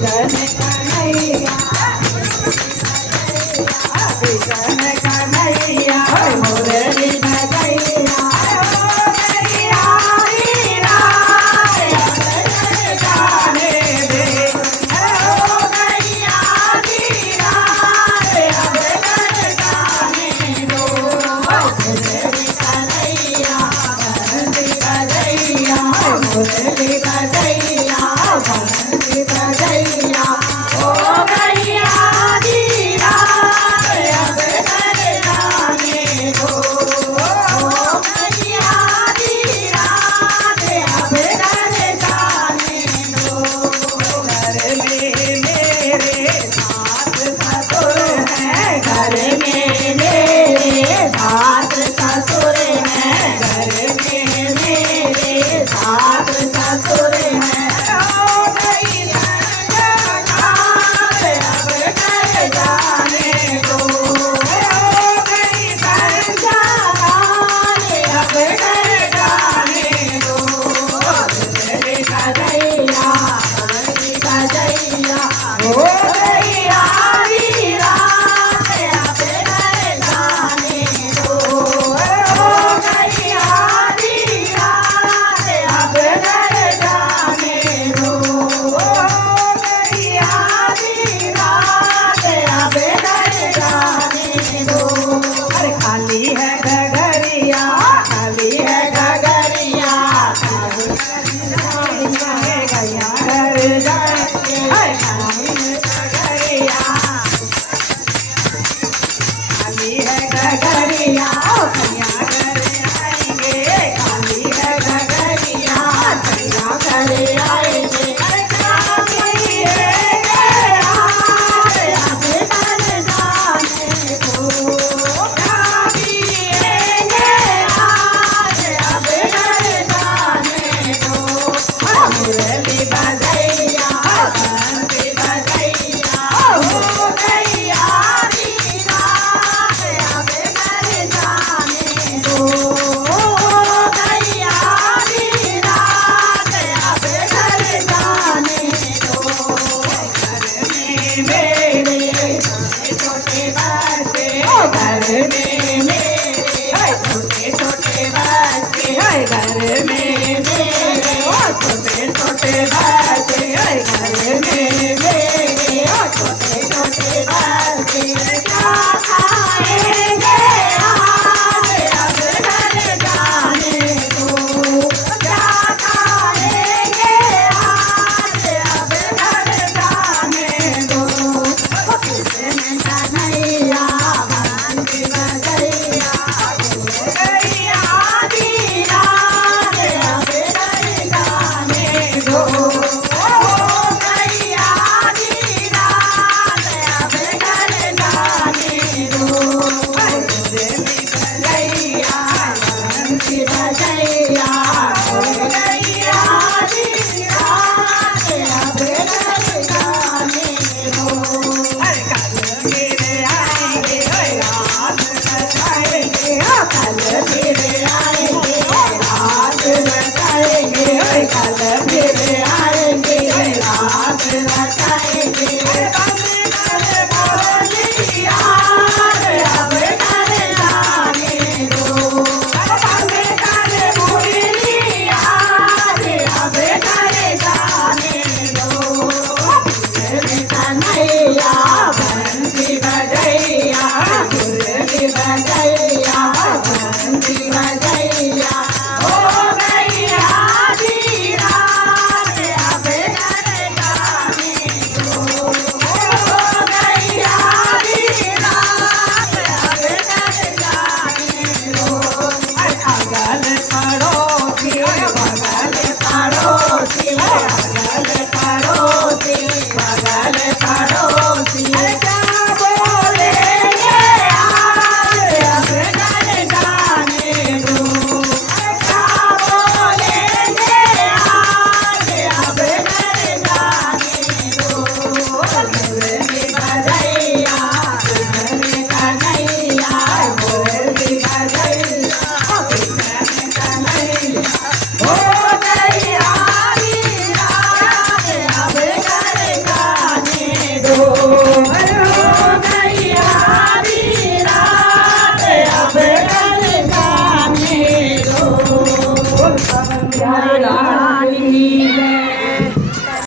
begin Kanhaiya begin Kanhaiya मुरली बजैया मुरली बजैया बंसी बजैया ओ गैया दीरा अब घर जाने दो ओ गैया दीरा अब घर जाने दो घर में मेरे सास ससुर हैं घर में मेरे सास ससुर हैं घर में मेरे सास ससुर हैं ओ गई संजगार अब घर जाने दो ओ गई संजगार अब घर जाने दो मुरली बजैया बंसी बजैया ओ गैया वीरा अब घर जाने दो ओ गैया वीरा अब घर जाने दो ओ गैया वीरा अब घर जाने दो अरे खाली है गगरिया खाली है गगरिया गैया घर जाएंगे खाली है गगरिया खाली है गगरिया भैया घर आएंगे खाली है गगरिया भैया घर आएंगे अरे खाली है गगरिया अब घर जाने दो खाली है गगरिया अब घर जाने दो मुरली बजैया बंसी बजैया हो गैया वीरा अब घर जाने दो ओ गैया वीरा अब घर जाने दो घर में मेरे छोटे बच्चे घर में मेरे छोटे छोटे बच्चे घर में मेरे छोटे छोटे बच्चे